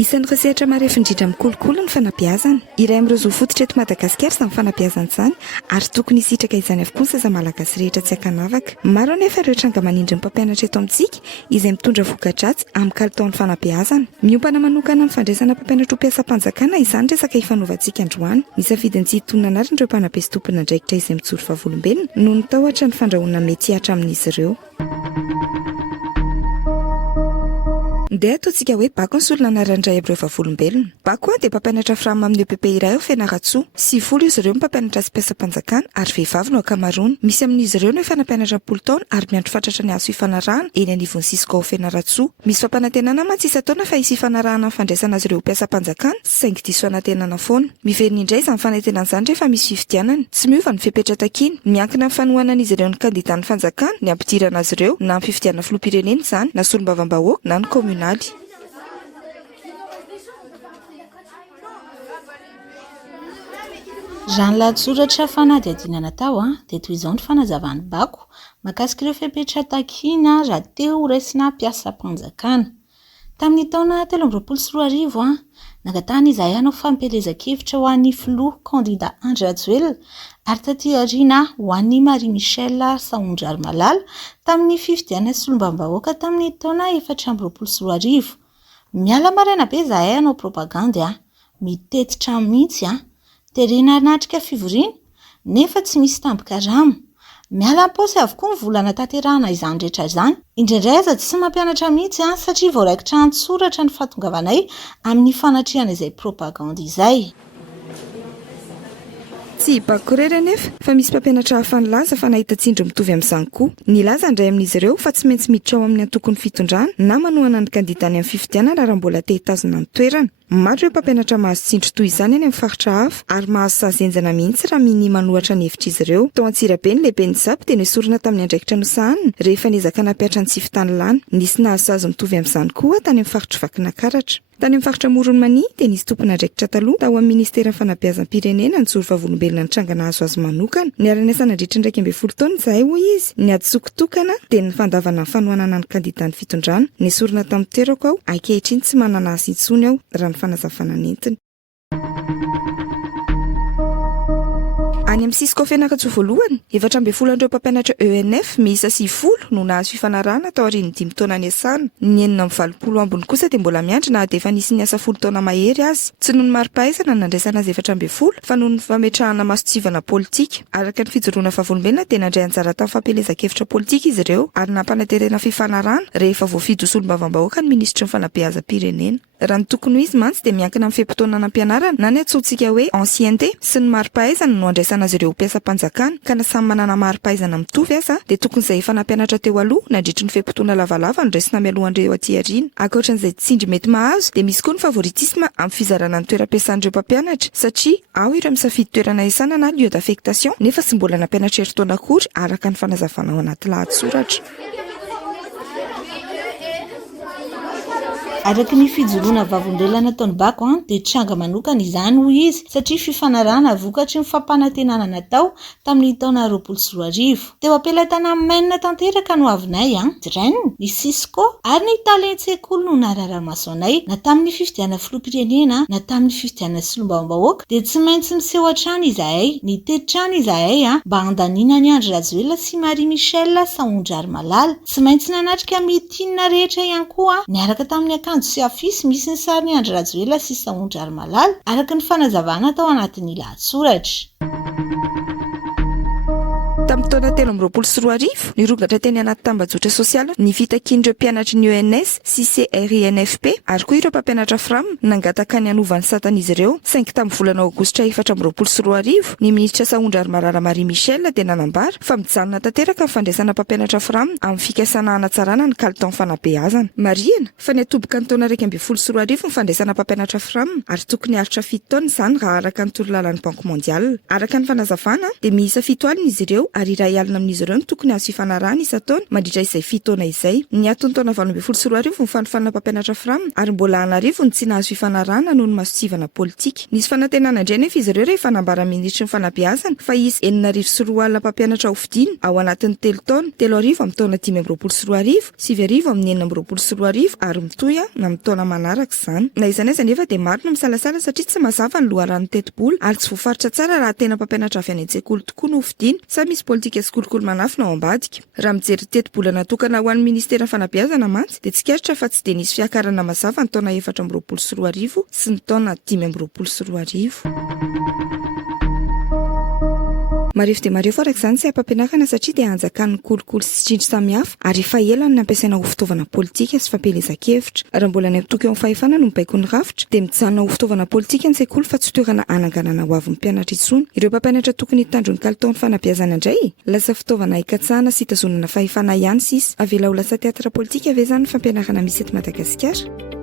Isan'ny resehatra marefindrindra mikolokolo ny fanabeazana. Iray amin'ireo zo fototra eto Madagasikara izany fanabeazana izany ary tokony hisitraka izany avokoa ny zaza malagasy rehetra tsy ankanavaka. Maro anefa ireo tranga manindry ny mpampianatra eto amintsika izay mitondra voka-dratsy amin'ny kalitaon'ny fanabeazana. Miompana manokana amin'ny fandraisana mpampianatra ho mpiasa-panjakana izany resaka ifanaovantsika androany. Nisafidy ny tsy hitonana anarany ireo mpanabe sy tompon'andraikitra izay mijoro vavolombelona noho ny tahotra ny fandrahoana mety hatra amin'izy ireo. Ndeha ataontsika hoe bako ny solona narandray amin'ireo vavolombelona. Bako dia mpampianatra frama amin'ny EPP iray ao Fianaratsoa. 9 izy ireo mpampianatra sy mpiasa-panjakana ary vehivavy no ankamaroany. Misy amin'izy ireo no efa nampianatra 10 taona ary miandry fatratra ny azo ifanarahana eny anivon'ny Cisco ao Fianaratsoa. Misy fampanantenana mantsisa taona fa hisy ifanarahana amin'ny fandraisana azy ireo mpiasa-panjakana saingy diso anantenana foana. Miverina indray izany fanantenana izany rehefa misy fifidianana. Tsy miova ny fepetra takiana. Miankina amin'ny fanohanan'izy ireo ny kandidatan'ny fanjakana, ny ampidirana azy ireo na amin'ny fifidianana filoham-pirenena izany na solombavam-bahoaka na ny communal. Raha ny lahatsoratra fanady adinana tao dia toy izao ny fanazavany bako mahakasika ireo fepetra takiana raha te ho raisina mpiasa-panjakana. Tamin'ny taona 2024 nagatahana izahay hanao fampelezan-kevitra ho an'ny filoha kandida Andry Rajoelina ary taty aoriana ho an'ny Marie Michel Saondry Malala tamin'ny fifidianana solombavam-bahoaka tamin'ny taona 2024. Miala maraina be izahay hanao propaganda, mitetika mihitsy terena anatrika fivoriana nefa tsy misy tambi-karama. Miala am-paosy avokoa ny volana tanterahana izany rehetra izany. Indraindray aza tsy mampianatra mihitsy satria voaraikitra an-tsoratra ny fahatongavanay amin'ny fanatrihana izay propaganda izay. Tsy bako irery anefa fa misy mpampianatra hafa nilaza fa nahita tsindro mitovy amin'izany koa. Nilaza indray amin'izy ireo fa tsy maintsy miditra ao amin'ny antokony fitondrana na manohana ny kandidany amin'ny fifidianana raha mbola te hitazona ny toerana. Maro ireo mpampianatra mahazo tsindro toy izany any amin'ny faritra hafa ary mahazo sazenjana mihitsy raha miny manohatra ny hevitr'izy ireo. Tao Antsirabe ny lehibe ny Zapo dia noesorina tamin'ny andraikitra Nosahanina rehefa niezaka nampiatra ny Tsifitany Lana. Nisy nahazo sazy mitovy amin'izany koa tany amin'ny faritra Vakinakaratra. Tany amin'ny faritra Moronmania dia nisy tompon'andraikitra taloha tao amin'ny ministera fanabeazam-pirenena nijoro vavolombelona ny tranga nahazo azy manokana. Niara-niasa nandritra 12 taona izahay hoy izy. Ny adsokotokana dia ny fandavana ny fanohanana ny kandidatan'ny fitondrana. Nesorina tamin'ny toerako aho ankehitriny tsy manana azy intsony aho raha ny fanazavana nentiny. Any amin'ny Cisco Fianaratsoa voalohany, 17 ireo mpampianatra ENF miisa 10 no nahazo fifanarahana tao aorian'ny 5 taona niasana. Ny 40 ambiny kosa dia mbola miandry na dia efa nisy niasa 10 taona mahery azy. Tsy noho ny mari-pahaizana nandraisana azy 17 fa noho ny fametrahana masotsivana politika. Araka ny fijoroana vavolombelona dia nandray anjara tamin'ny fampelezan-kevitra politika izy ireo ary nampanaterana fifanarahana rehefa voafidy ho solombavam-bahoaka ny ministra ny fanabeazam-pirenena. Raha ny tokony ho izy mantsy dia miankina amin'ny fehim-potoana nampianarana na ny atsoantsika hoe ancienneté sy ny mari-pahaizana no andraisana azy ireo mpiasa-panjakana ka na samy manana mari-pahaizana mitovy aza dia tokony izay efa nampianatra teo aloha nandritry ny fehim-potoana lavalava no raisina mialohan'ireo aty aoriana. Ankoatran'izay tsindry mety mahazo dia misy koa ny favoritisme amin'ny fizarana ny toeram-piasan'ireo mpampianatra satria ao ireo misafidy toerana iasana na lieu d'affectation nefa tsy mbola nampianatra herintaona akory araka ny fanazavana ao anaty lahatsoratra. Araka ny fijoroana vavolombelona nataon'ny bako dia tranga manokana izany hoy izy satria fifanarahana vokatry ny fampanantenana natao tamin'ny taona 2024. Teo am-pelatana Maine tanteraka no avinay Dren, ny Cisco ary ny Talentsekoly no narara-maso anay na tamin'ny fifidianana filoham-pirenena na tamin'ny fifidianana solombavam-bahoaka dia tsy maintsy miseho hatrany izahay, nitetrany izahay mba handaniana ny Andry Rajoelina sy Marie Michel Saondry Malala. Tsy maintsy nanatrika mitinina rehetra ihany koa niaraka tamin'ny akanjo sy afisy misy ny sarin'ny Andry Rajoelina sy Saondry Malala araka ny fanazavana tao anatin'ny lahatsoratra. Tamin'ny taona 2024 nirogatra teny anaty tambajotra sosiala ny fitakian'ireo mpianatry ny ENS sy CRINFP ary koa ireo mpampianatra FRAM nangataka ny anovan'ny satan'izy ireo saingy tamin'ny volana aogositra 2024 ny ministra Saondry Malala Marie Michel dia nanambara fa mijanona tanteraka ny fandraisana mpampianatra FRAM amin'ny fikasana hanatsarana ny kalitaon'ny fanabeazana. Marihana fa ny atoboka ny taona 2024 ny fandraisana mpampianatra FRAM ary tokony haritra 7 taona izany raha araka ny torolalàn'ny Banky Mondiale. Araka ny fanazavana dia miisa 7 alina izy ireo ary iray alina amin'izy ireo no tokony azo fifanarahana isa-taona mandritra izay 7 taona izay. Ny atony taona 2024 ny fanofanana mpampianatra framina ary mbola anarivo ny tsy nahazo fifanarahana noho ny masotsivana politika. Nisy fanantenana indray nefa izy ireo rehefa nambara ministry ny fanabeazana fa izy 404 alina mpampianatra hovidiana ao anatin'ny 3 taona, 3,000 amin'ny taona 524, 9,000 amin'ny 424 ary mitoya amin'ny taona manaraka izany. Na izany aiza nefa dia maro no misalasala satria tsy mazava ny loharano tetebola ary tsy voafaritra tsara raha tena mpampianatra avy any an-tsekoly tokoa no hovidiana sa misy politika sy kolokolo manafina ao ambadika. Raha mijery tetebola natokana ho an'ny ministera ny fanabeazana mantsy dia tsikaritra fa tsy dia nisy fiakarana mazava ny taona 424 sy ny taona 524. Marefo dia marefo araka izany tsy ampampianarana satria dia hanjakan'ny kolokolo sy tsindry samihafa ary efa ela ny ampiasaina ho fitaovana politika sy fampelezan-kevitra. Raha mbola ny amitoky eo amin'ny fahefana no mibaiko ny rafitra dia mijanona ho fitaovana politika ny sekoly fa tsy toerana ananganana ho avy mpianatra intsony. Ireo mpampianatra tokony hitandro ny kalitaon'ny fanabeazana indray lasa fitaovana hikatsahana sy hitazonana fahefana ihany sisa. Avela ho lasa teatra politika ve izany ny fampianarana misy eto Madagasikara?